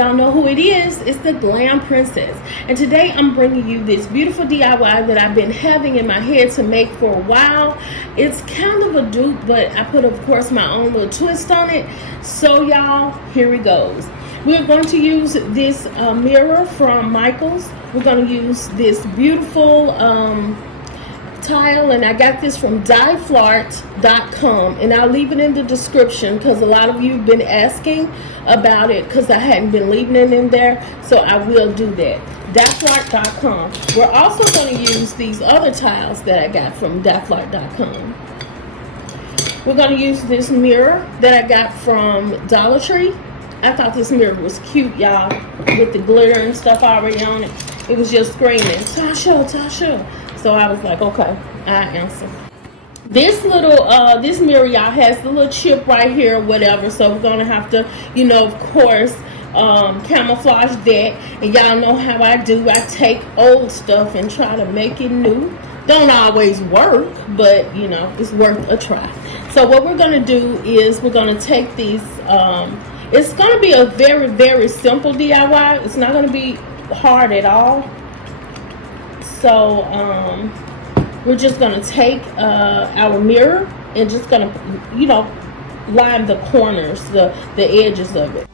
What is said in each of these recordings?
Y'all know who it is. It's the Glam Princess. And today I'm bringing you this beautiful DIY that I've been having in my head to make for a while. It's kind of a dupe, but I put, of course, my own little twist on it. So y'all, here it goes. We're going to use this mirror from Michaels. We're going to use this beautiful tile, and I got this from dieflart.com, and I'll leave it in the description because a lot of you have been asking about it because I hadn't been leaving it in there, so I will do that. dieflart.com. We're also going to use these other tiles that I got from dieflart.com. We're going to use this mirror that I got from Dollar Tree. I thought this mirror was cute, y'all, with the glitter and stuff already on it. It was just screaming, Tasha, Tasha. So I was like, okay, I answer. This little, this mirror, y'all, has the little chip right here, whatever. So we're gonna have to, you know, of course, camouflage that. And y'all know how I do. I take old stuff and try to make it new. Don't always work, but you know, it's worth a try. So what we're gonna do is we're gonna take these. It's gonna be a very, very simple DIY. It's not gonna be hard at all. So we're just gonna take our mirror and just gonna, you know, line the corners, the edges of it.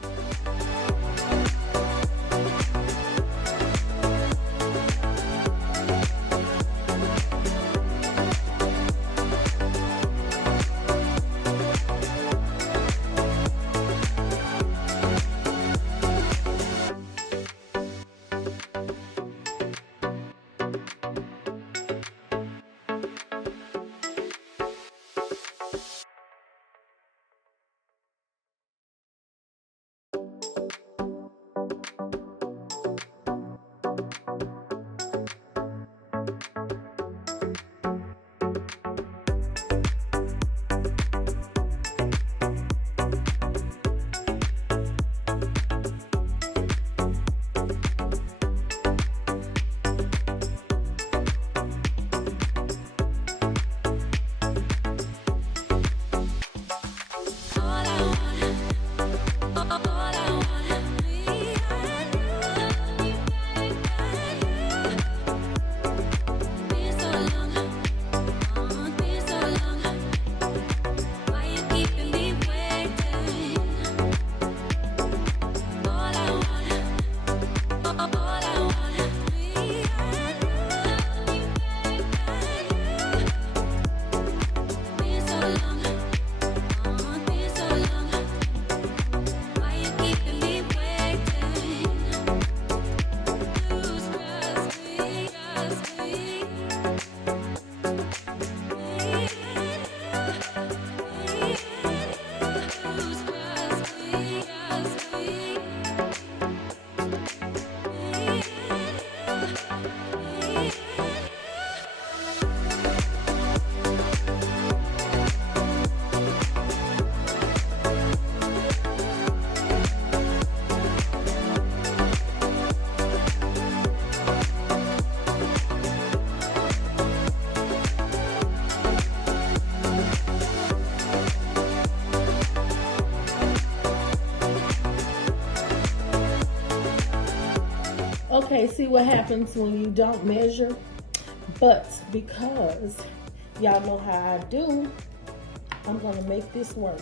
Okay, see what happens when you don't measure? But because y'all know how I do, I'm gonna make this work.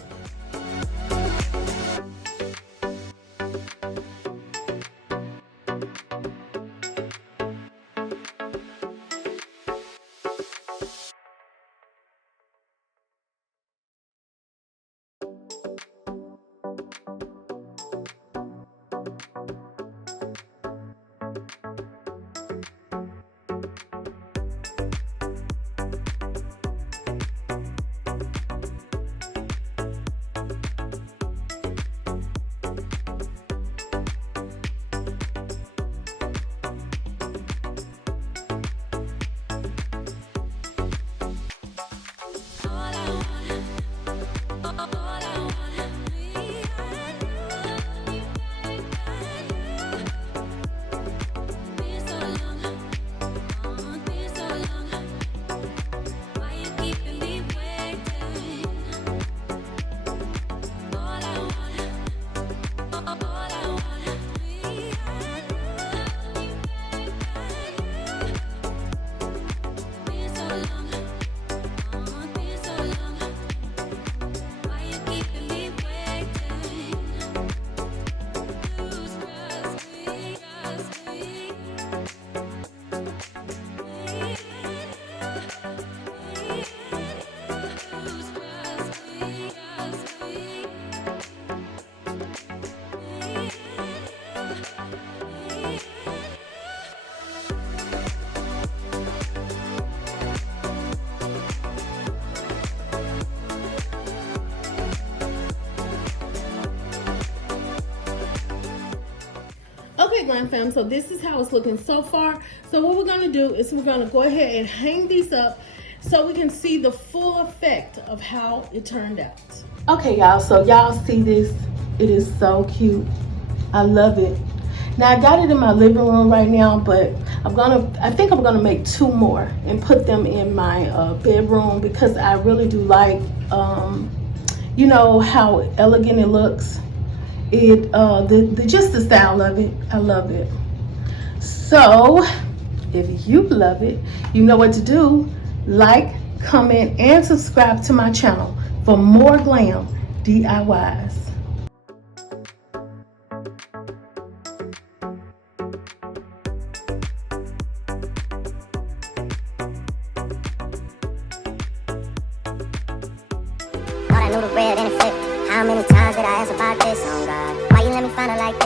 Okay, Glam fam, so this is how it's looking so far. So what we're gonna do is we're gonna go ahead and hang these up so we can see the full effect of how it turned out. Okay, y'all, so y'all see this? It is so cute. I love it. Now I got it in my living room right now, but I think I'm gonna make 2 more and put them in my bedroom, because I really do like, you know, how elegant it looks. Just the style of it, I love it. So if you love it, you know what to do. Like, comment, and subscribe to my channel for more glam DIYs. Thought I knew the red and it flipped. How many times did I ask about this? Oh God, why you let me find her like that?